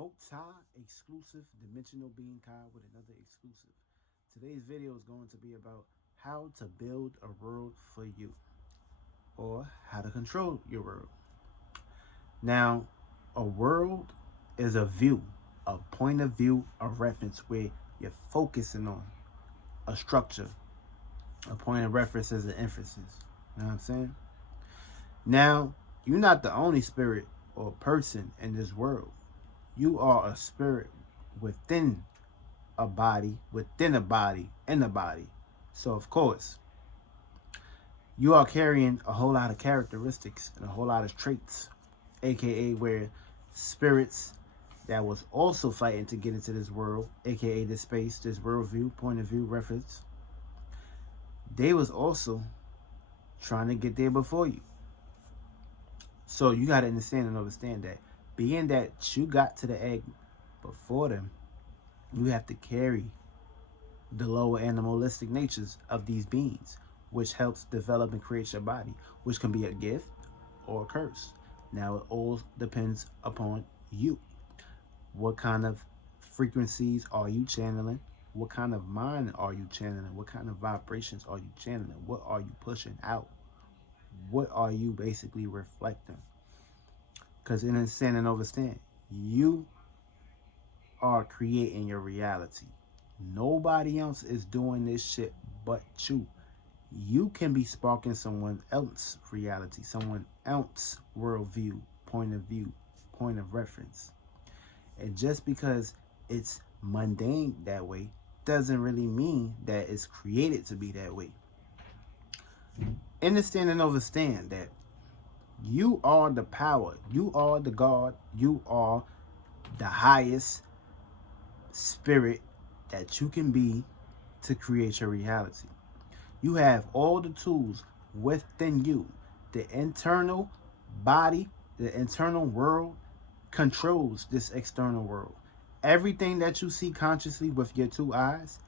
multi-exclusive dimensional being Kai with another exclusive. Today's video is going to be about how to build a world for you or how to control your world. Now, a world is a view, a point of view, a reference where you're focusing on a structure. A point of reference is an emphasis. You know what I'm saying? Now, you're not the only spirit or person in this world. You are a spirit within a body, in a body. So, of course, you are carrying a whole lot of characteristics and a whole lot of traits, aka where spirits that was also fighting to get into this world, aka this space, this worldview, point of view, reference, they was also trying to get there before you. So you got to understand and understand that being that you got to the egg before them, you have to carry the lower animalistic natures of these beings, which helps develop and create your body, which can be a gift or a curse. Now, it all depends upon you. What kind of frequencies are you channeling? What kind of mind are you channeling? What kind of vibrations are you channeling? What are you pushing out? What are you basically reflecting? Because understand and understand, you are creating your reality. Nobody else is doing this shit but you. You can be sparking someone else's reality, someone else's worldview, point of reference. And just because it's mundane that way doesn't really mean that it's created to be that way. Understand and understand that you are the power, you are the God, you are the highest spirit that you can be to create your reality. You have all the tools within you. The internal body, the internal world controls this external world. Everything that you see consciously with your two eyes,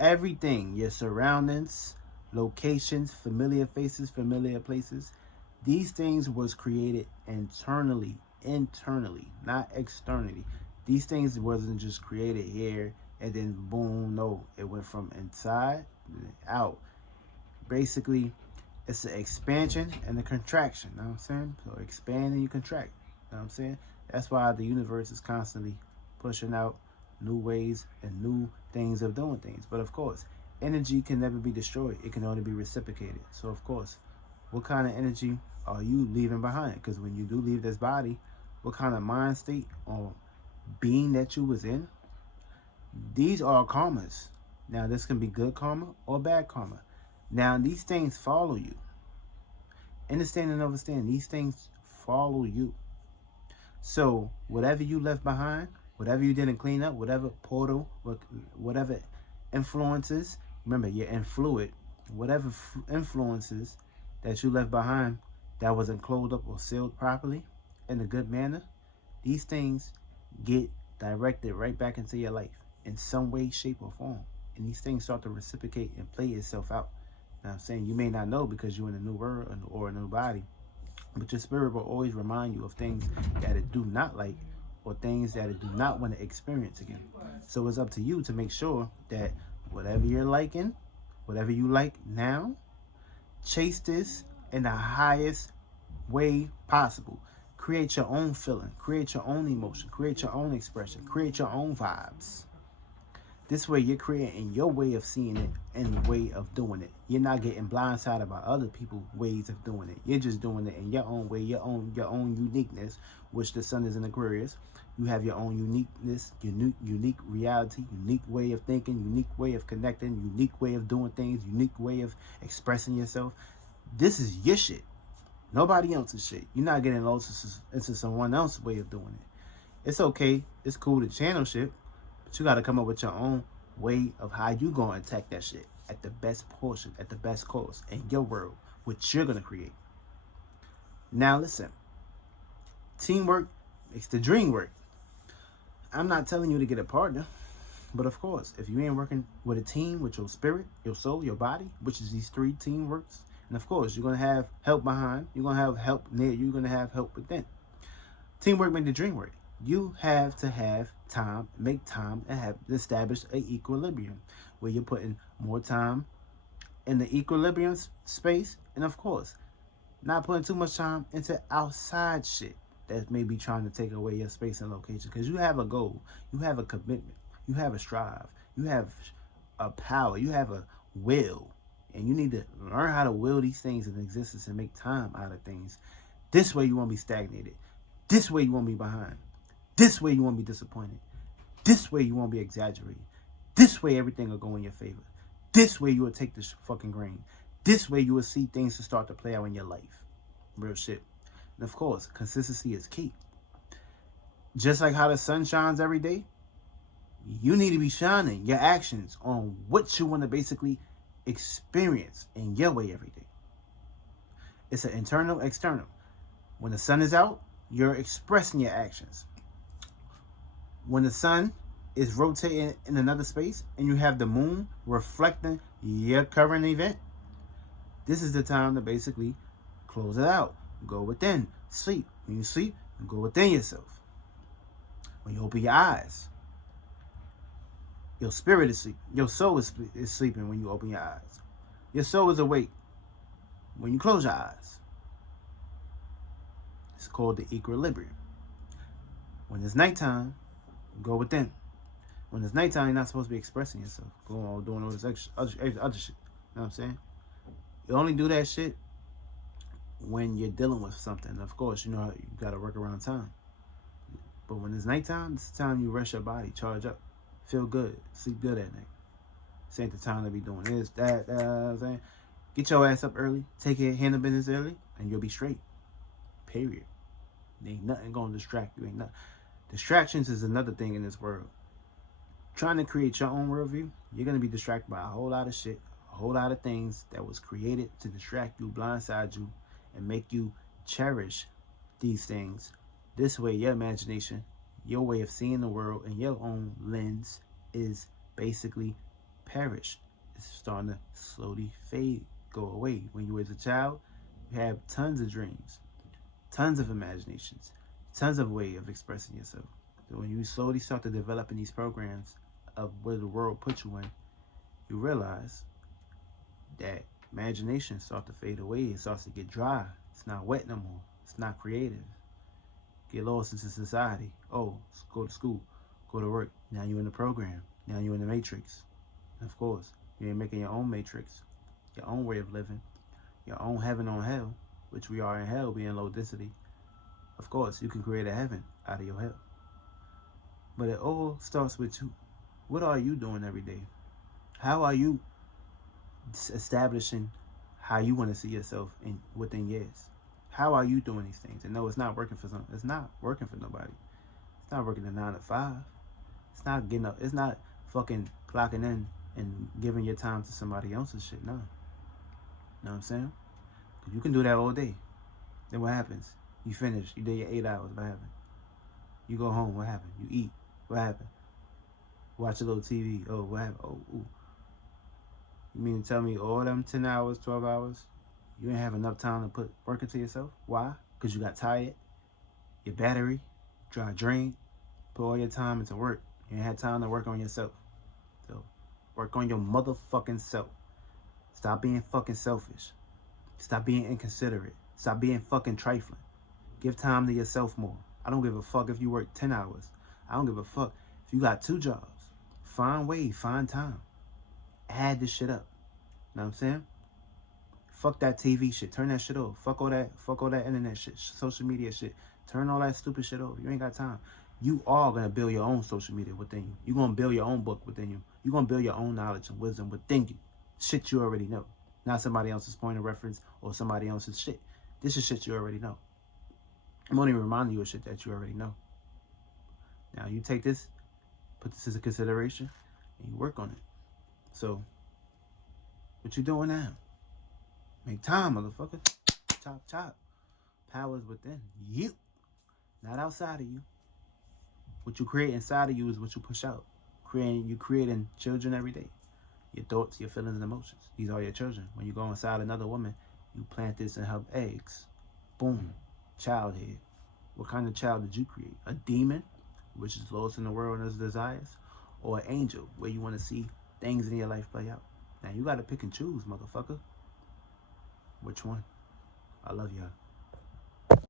everything, your surroundings, locations, familiar faces, familiar places, these things was created internally, not externally. These things wasn't just created here and then boom, no. It went from inside out. Basically, it's an expansion and a contraction. You know what I'm saying? So expand and you contract. You know what I'm saying? That's why the universe is constantly pushing out new ways and new things of doing things. But of course, energy can never be destroyed. It can only be reciprocated. So of course, what kind of energy are you leaving behind? Because when you do leave this body, what kind of mind state or being that you was in? These are karmas. Now, this can be good karma or bad karma. Now, these things follow you. Understand and understand, these things follow you. So, whatever you left behind, whatever you didn't clean up, whatever portal, whatever influences, remember, you're in fluid, whatever influences that you left behind that wasn't closed up or sealed properly in a good manner, these things get directed right back into your life in some way, shape, or form. And these things start to reciprocate and play itself out. Now, I'm saying you may not know because you're in a new world or a new body, but your spirit will always remind you of things that it do not like or things that it do not want to experience again. So it's up to you to make sure that whatever you're liking, whatever you like now, chase this in the highest way possible. Create your own feeling, create your own emotion, create your own expression, create your own vibes. This way you're creating your way of seeing it and way of doing it. You're not getting blindsided by other people's ways of doing it. You're just doing it in your own way, your own uniqueness, which the sun is in Aquarius. You have your own uniqueness, unique reality, unique way of thinking, unique way of connecting, unique way of doing things, unique way of expressing yourself. This is your shit. Nobody else's shit. You're not getting lost into someone else's way of doing it. It's okay. It's cool to channel shit. But you got to come up with your own way of how you going to attack that shit at the best portion, at the best cost in your world, which you're going to create. Now, listen. Teamwork makes the dream work. I'm not telling you to get a partner. But of course, if you ain't working with a team, with your spirit, your soul, your body, which is these three teamworks, and of course, you're going to have help behind. You're going to have help near. You're going to have help within. Teamwork makes the dream work. You have to have time, make time, and have establish an equilibrium where you're putting more time in the equilibrium space, and of course, not putting too much time into outside shit that may be trying to take away your space and location. Because you have a goal, you have a commitment, you have a strive, you have a power, you have a will, and you need to learn how to will these things in existence and make time out of things. This way you won't be stagnated. This way you won't be behind. This way you won't be disappointed. This way you won't be exaggerating. This way everything will go in your favor. This way you will take this fucking grain. This way you will see things to start to play out in your life. Real shit. And of course, consistency is key. Just like how the sun shines every day, you need to be shining your actions on what you want to basically experience in your way every day. It's an internal, external. When the sun is out, you're expressing your actions. When the sun is rotating in another space and you have the moon reflecting your current event, this is the time to basically close it out. Go within. Sleep. When you sleep, go within yourself. When you open your eyes, your spirit is sleeping. Your soul is sleeping when you open your eyes. Your soul is awake when you close your eyes. It's called the equilibrium. When it's nighttime, go within. When it's nighttime, you're not supposed to be expressing yourself. Going on doing all this extra, other shit. You know what I'm saying? You only do that shit when you're dealing with something. Of course, you know how you gotta work around time. But when it's nighttime, it's the time you rest your body, charge up, feel good, sleep good at night. This ain't the time to be doing this, that, you know what I'm saying? Get your ass up early, take care, handle business early, and you'll be straight. Period. There ain't nothing gonna distract you. Ain't nothing. Distractions is another thing in this world. Trying to create your own worldview, you're gonna be distracted by a whole lot of shit, a whole lot of things that was created to distract you, blindside you, and make you cherish these things. This way, your imagination, your way of seeing the world in your own lens is basically perished. It's starting to slowly fade, go away. When you were a child, you have tons of dreams, tons of imaginations, tons of way of expressing yourself. So when you slowly start to develop in these programs of where the world puts you in, you realize that imagination starts to fade away. It starts to get dry. It's not wet no more. It's not creative. Get lost into society. Oh, go to school, go to work. Now you're in the program. Now you're in the matrix. And of course, you're making your own matrix, your own way of living, your own heaven on hell, which we are in hell being low density. Of course, you can create a heaven out of your hell. But it all starts with you. What are you doing every day? How are you establishing how you want to see yourself within years? How are you doing these things? And no, it's not working for some. It's not working for nobody. It's not working a 9 to 5. It's not getting up. It's not fucking clocking in and giving your time to somebody else's shit. No. You know what I'm saying? Because you can do that all day. Then what happens? You finish. You did your 8 hours. What happened? You go home. What happened? You eat. What happened? Watch a little TV. Oh, what happened? Oh, ooh. You mean to tell me all them 10 hours, 12 hours, you didn't have enough time to put work into yourself? Why? Because you got tired, your battery, dry drain, put all your time into work. You ain't had time to work on yourself. So, work on your motherfucking self. Stop being fucking selfish. Stop being inconsiderate. Stop being fucking trifling. Give time to yourself more. I don't give a fuck if you work 10 hours. I don't give a fuck if you got 2 jobs. Find ways, find time. Add this shit up. Know what I'm saying? Fuck that TV shit. Turn that shit off. Fuck all that internet shit, social media shit. Turn all that stupid shit off. You ain't got time. You are going to build your own social media within you. You're going to build your own book within you. You're going to build your own knowledge and wisdom within you. Shit you already know. Not somebody else's point of reference or somebody else's shit. This is shit you already know. I'm only reminding you of shit that you already know. Now you take this, put this into consideration, and you work on it. So, what you doing now? Make time, motherfucker. Chop, chop. Power's within you, not outside of you. What you create inside of you is what you push out. You creating children every day. Your thoughts, your feelings, and emotions. These are your children. When you go inside another woman, you plant this in her eggs. Boom. Childhood. What kind of child did you create? A demon, which is lowest in the world and its desires, or an angel, where you want to see things in your life play out? Now, you got to pick and choose, motherfucker. Which one? I love y'all.